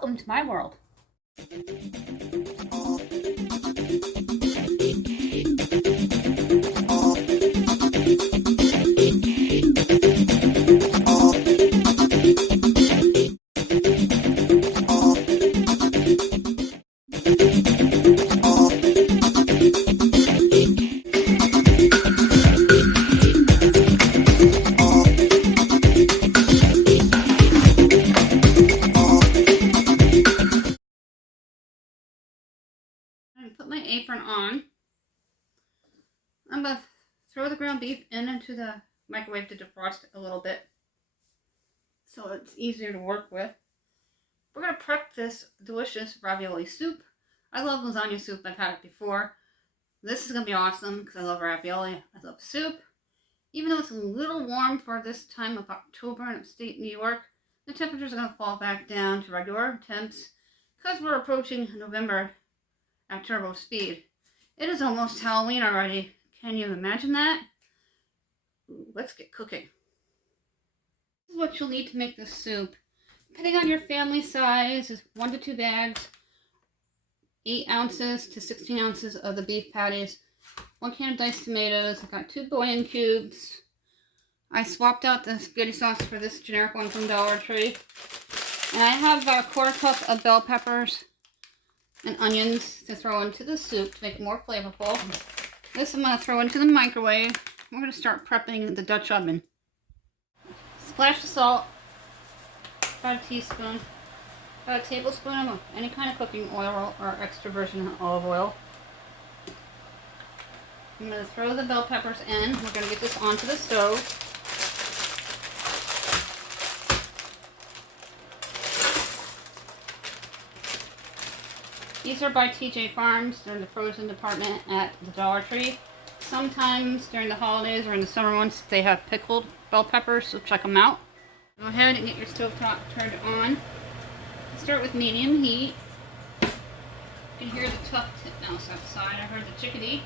Welcome to my world. Put my apron on. I'm going to throw the ground beef into the microwave to defrost it a little bit so it's easier to work with. We're going to prep this delicious ravioli soup. I love lasagna soup. I've had it before. This is going to be awesome because I love ravioli. I love soup. Even though it's a little warm for this time of October in upstate New York, the temperatures are going to fall back down to regular temps because we're approaching November at turbo speed. It is almost Halloween already. Can you imagine that? Let's get cooking. This is what you'll need to make this soup. Depending on your family size, is 1 to 2 bags, 8 ounces to 16 ounces of the beef patties, 1 can of diced tomatoes. I've got 2 bouillon cubes. I swapped out the spaghetti sauce for this generic one from Dollar Tree. And I have about a 1/4 cup of bell peppers and onions to throw into the soup to make it more flavorful. This I'm going to throw into the microwave. We're going to start prepping the Dutch oven. Splash of salt, about a teaspoon, about a tablespoon of any kind of cooking oil or extra virgin olive oil. I'm going to throw the bell peppers in. We're going to get this onto the stove. These are by TJ Farms. They're in the frozen department at the Dollar Tree. Sometimes during the holidays or in the summer months, they have pickled bell peppers, so check them out. Go ahead and get your stove top turned on. Start with medium heat. You can hear the tough titmouse outside. I heard the chickadee.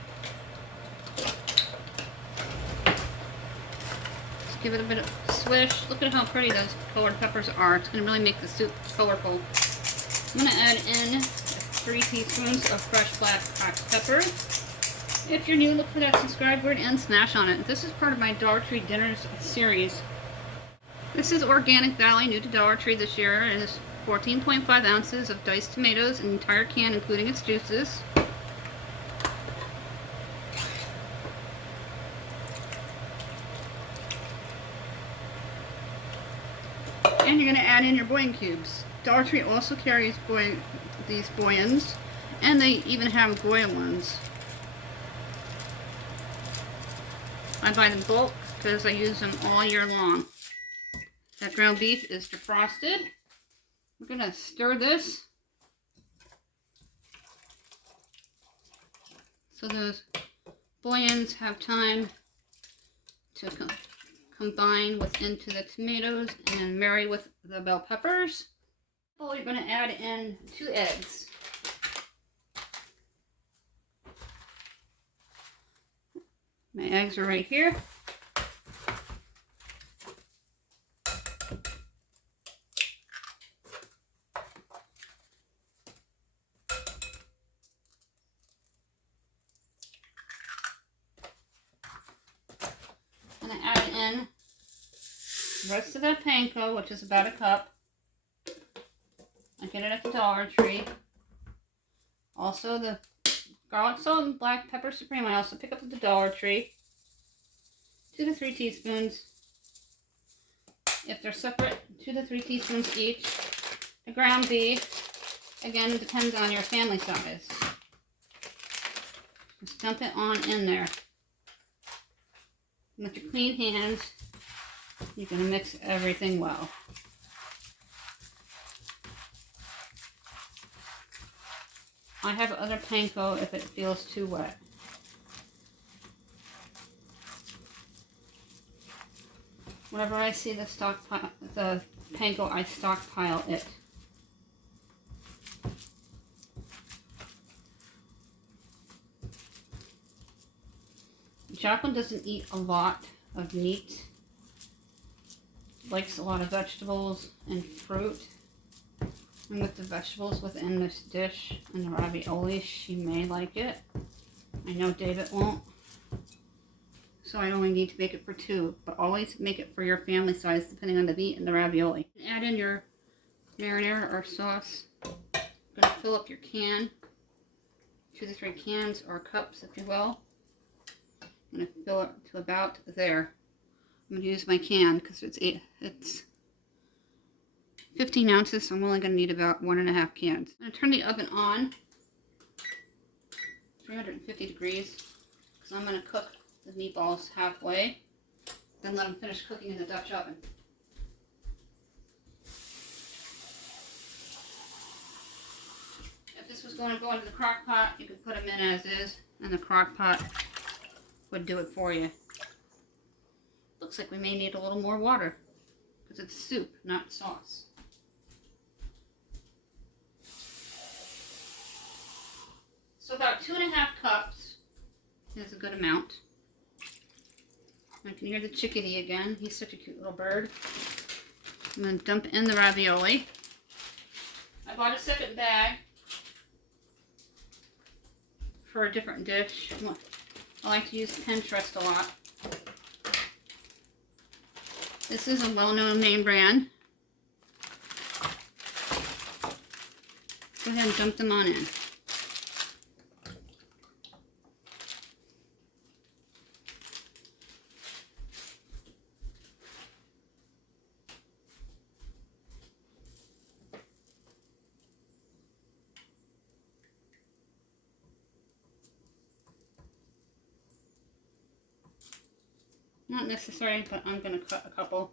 Just give it a bit of a swish. Look at how pretty those colored peppers are. It's going to really make the soup colorful. I'm going to add in 3 teaspoons of fresh black cracked pepper. If you're new, look for that subscribe button and smash on it. This is part of my Dollar Tree Dinners series. This is Organic Valley, new to Dollar Tree this year. It is 14.5 ounces of diced tomatoes, an entire can including its juices. And you're going to add in your bouillon cubes. Dollar Tree also carries these bouillons, and they even have Goya ones. I buy them bulk because I use them all year long. That ground beef is defrosted. We're going to stir this so those bouillons have time to combine into the tomatoes and marry with the bell peppers. You're going to add in 2 eggs. My eggs are right here. I'm going to add in the rest of that panko, which is about a cup. I get it at the Dollar Tree. Also the garlic salt and black pepper supreme I also pick up at the Dollar Tree. 2 to 3 teaspoons. If they're separate, 2 to 3 teaspoons each. The ground beef, again, depends on your family size. Just dump it on in there. And with your clean hands, you're going to mix everything well. I have other panko if it feels too wet. Whenever I see the panko, I stockpile it. Jacqueline doesn't eat a lot of meat. Likes a lot of vegetables and fruit. And with the vegetables within this dish and the ravioli, she may like it. I know David won't. So I only need to make it for 2, but always make it for your family size depending on the meat and the ravioli. Add in your marinara or sauce. I'm going to fill up your can, 2 to 3 cans or cups if you will. I'm going to fill it to about there. I'm going to use my can because it's 15 ounces, so I'm only going to need about 1.5 cans. I'm going to turn the oven on, 350 degrees, because I'm going to cook the meatballs halfway, then let them finish cooking in the Dutch oven. If this was going to go into the crock pot, you could put them in as is, and the crock pot would do it for you. Looks like we may need a little more water, because it's soup, not sauce. So about 2.5 cups is a good amount. I can hear the chickadee again. He's such a cute little bird. I'm going to dump in the ravioli. I bought a second bag for a different dish. I like to use Pinterest a lot. This is a well-known name brand. Go ahead and dump them on in. Not necessary, but I'm going to cut a couple.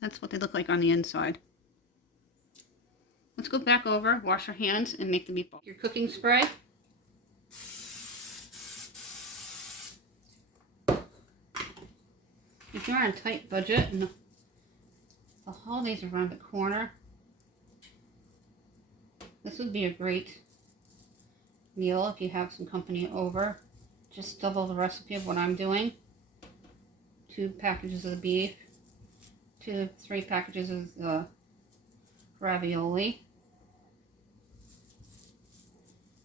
That's what they look like on the inside. Let's go back over, wash your hands, and make the meatball. Your cooking spray. If you're on a tight budget and the holidays are around the corner, this would be a great meal if you have some company over. Just double the recipe of what I'm doing. 2 packages of the beef, 2 to 3 packages of the ravioli.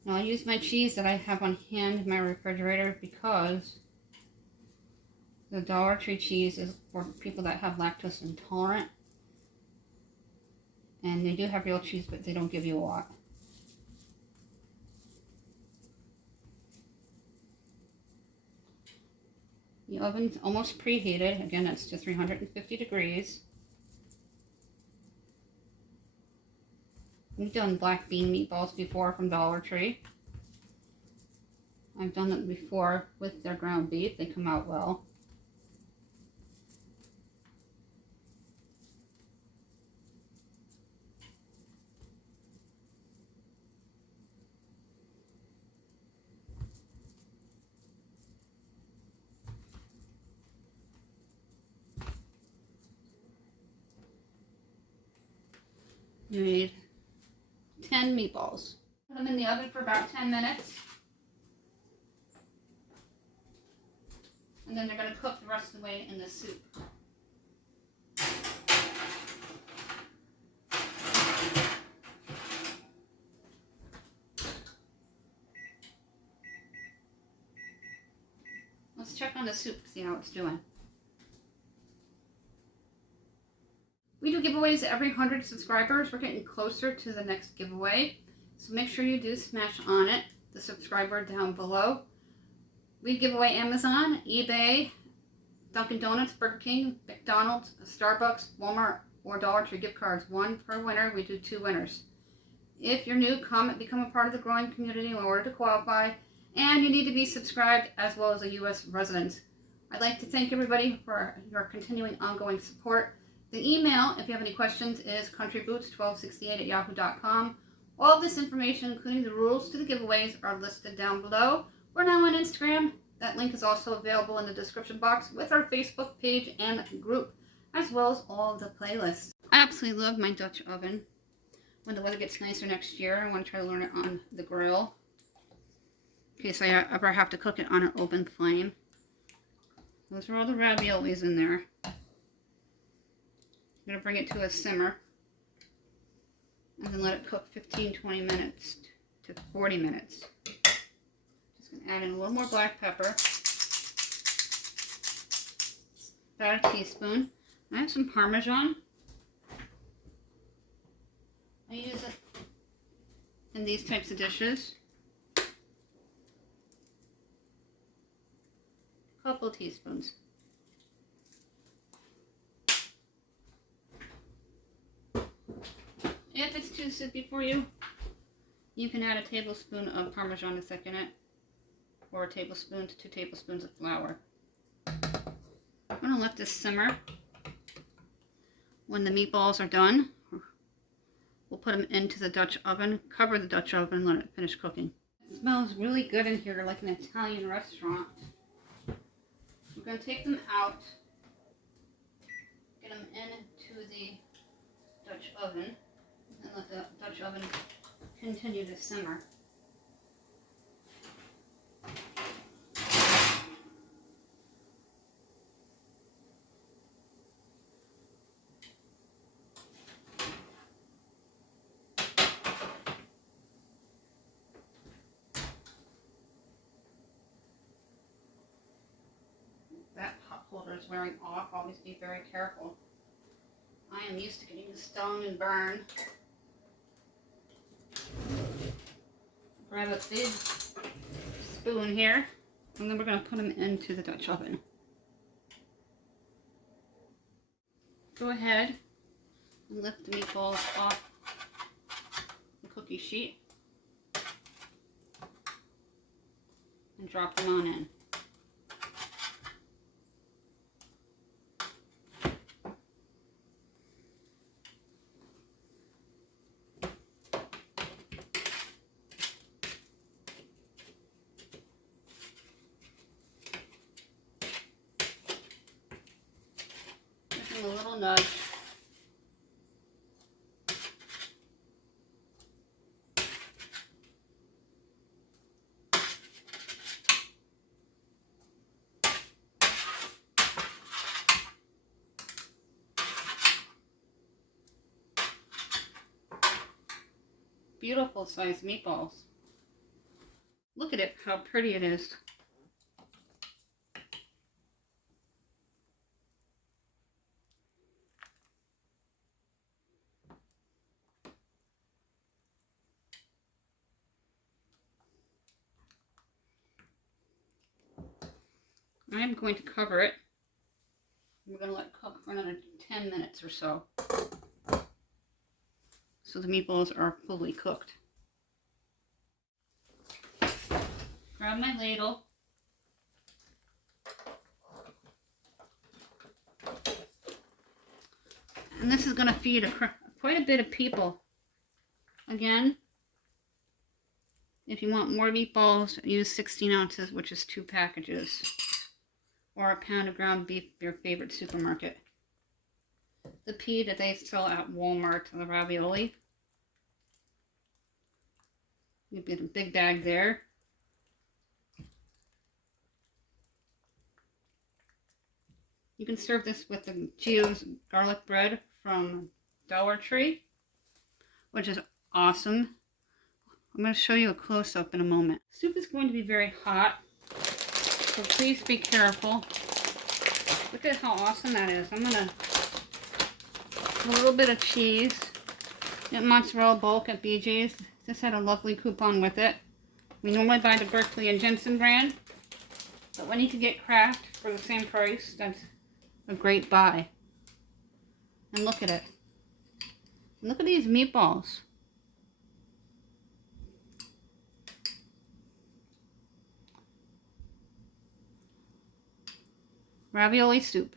Now I use my cheese that I have on hand in my refrigerator because the Dollar Tree cheese is for people that have lactose intolerant. And they do have real cheese, but they don't give you a lot. The oven's almost preheated. Again, that's to 350 degrees. We've done black bean meatballs before from Dollar Tree. I've done it before with their ground beef. They come out well. You need 10 meatballs. Put them in the oven for about 10 minutes. And then they're going to cook the rest of the way in the soup. Let's check on the soup, see how it's doing. We do giveaways every 100 subscribers. We're getting closer to the next giveaway. So make sure you do smash on it, the subscriber down below. We give away Amazon, eBay, Dunkin' Donuts, Burger King, McDonald's, Starbucks, Walmart, or Dollar Tree gift cards. 1 per winner. We do 2 winners. If you're new, comment, become a part of the growing community in order to qualify. And you need to be subscribed as well as a U.S. resident. I'd like to thank everybody for your continuing ongoing support. The email, if you have any questions, is countryboots1268@yahoo.com. All of this information, including the rules to the giveaways, are listed down below. We're now on Instagram. That link is also available in the description box with our Facebook page and group, as well as all of the playlists. I absolutely love my Dutch oven. When the weather gets nicer next year, I want to try to learn it on the grill, in case I ever have to cook it on an open flame. Those are all the raviolis in there. I'm going to bring it to a simmer and then let it cook 15-20 minutes to 40 minutes. Just going to add in a little more black pepper, about a teaspoon. I have some Parmesan. I use it in these types of dishes. A couple teaspoons. If it's too soupy for you, you can add a tablespoon of Parmesan to thicken it, or a tablespoon to 2 tablespoons of flour. I'm going to let this simmer. When the meatballs are done, we'll put them into the Dutch oven, cover the Dutch oven, and let it finish cooking. It smells really good in here, like an Italian restaurant. We're going to take them out, get them into the Dutch oven, and let the Dutch oven continue to simmer. That pot holder is wearing off. Always be very careful. I am used to getting stung and burned. Grab a big spoon here, and then we're going to put them into the Dutch oven. Go ahead and lift the meatballs off the cookie sheet and drop them on in. A little nudge. Beautiful sized meatballs. Look at it, how pretty it is. I'm going to cover it. We're going to let it cook for another 10 minutes or so the meatballs are fully cooked. Grab my ladle. And this is going to feed quite a bit of people. Again, if you want more meatballs, use 16 ounces, which is 2 packages. Or a pound of ground beef, your favorite supermarket. The pea that they sell at Walmart, the ravioli. You get a big bag there. You can serve this with the Gio's garlic bread from Dollar Tree, which is awesome. I'm going to show you a close-up in a moment. Soup is going to be very hot, so please be careful. Look at how awesome that is. I'm going to put a little bit of cheese. Get mozzarella bulk at BJ's. This had a lovely coupon with it. We normally buy the Berkeley and Jensen brand, but when you can get Kraft for the same price, that's a great buy. And look at it. Look at these meatballs. Ravioli soup.